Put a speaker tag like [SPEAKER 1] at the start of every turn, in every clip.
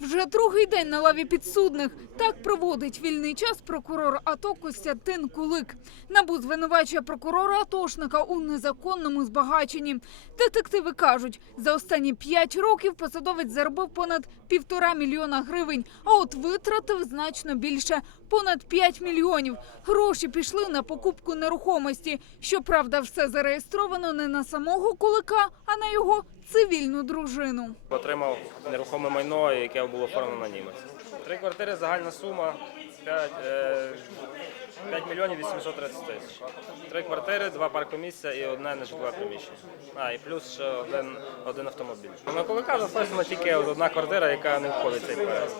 [SPEAKER 1] Вже другий день на лаві підсудних. Так проводить вільний час прокурор АТО Костянтин Кулик. Набу звинувачує прокурора Атошника у незаконному збагаченні. Детективи кажуть, за останні п'ять років посадовець заробив понад півтора мільйона гривень, а от витратив значно більше понад 5 мільйонів. Гроші пішли на покупку нерухомості. Щоправда, все зареєстровано не на самого Кулика, а на його цивільну дружину.
[SPEAKER 2] Отримав нерухоме майно, яке було оформлено німець. Три квартири, загальна сума 5, е, 5 мільйонів 830 тисяч. Три квартири, два паркомісця і одне нежитлове приміщення. А, і плюс ще один, один автомобіль. На кулика записана тільки одна квартира, яка не входить в цей перелік.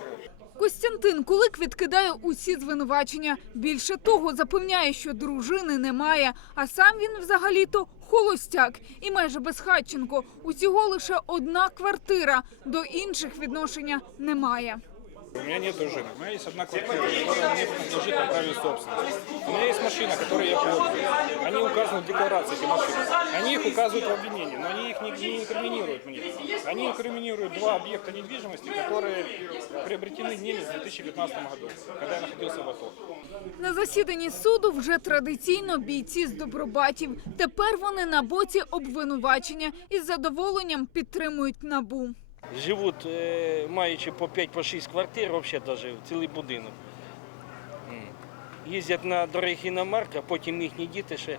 [SPEAKER 1] Костянтин Кулик відкидає усі звинувачення. Більше того, запевняє, що дружини немає, а сам він взагалі-то холостяк і майже безхатченко. Усього лише одна квартира. До інших відношення немає.
[SPEAKER 3] У меня нет дружины. У меня есть одна квартира, которая мне принадлежит по праве собственности. У меня есть машина, которой я пользуюсь Они указаны в декларации, эти машины. Они их указывают в обвинении, но они их не, не инкриминируют мне. Они инкриминируют два объекта недвижимости, которые приобретены ними в 2015 году, когда я находился в АТО.
[SPEAKER 1] На засіданні суду вже традиційно бійці з добробатів. Тепер вони на боці обвинувачення і з задоволенням підтримують набу.
[SPEAKER 4] Живуть, е, маючи по 5 по 6 квартир, взагалі даже цілий будинок. М. Їздять на дорогих іномарках, потім їхні діти ще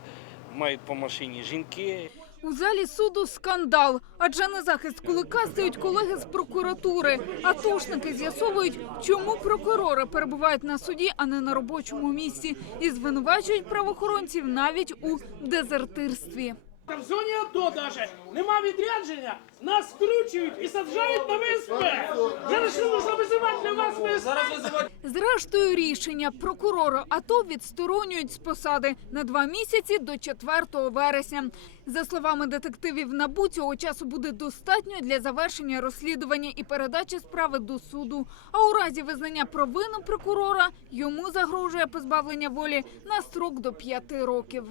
[SPEAKER 4] мають по машині жінки.
[SPEAKER 1] У залі суду скандал, адже на захист кулика стають колеги з прокуратури. Атошники з'ясовують, чому прокурори перебувають на суді, а не на робочому місці, і звинувачують правоохоронців навіть у дезертирстві.
[SPEAKER 5] В зоні АТО даже нема відрядження, нас скручують і саджають на ВСП. Зараз що можна визивати?
[SPEAKER 1] Зрештою, рішення прокурора АТО відсторонюють з посади на два місяці до 4 вересня. За словами детективів НАБУ, цього часу буде достатньо для завершення розслідування і передачі справи до суду. А у разі визнання провини прокурора йому загрожує позбавлення волі на строк до 5 років.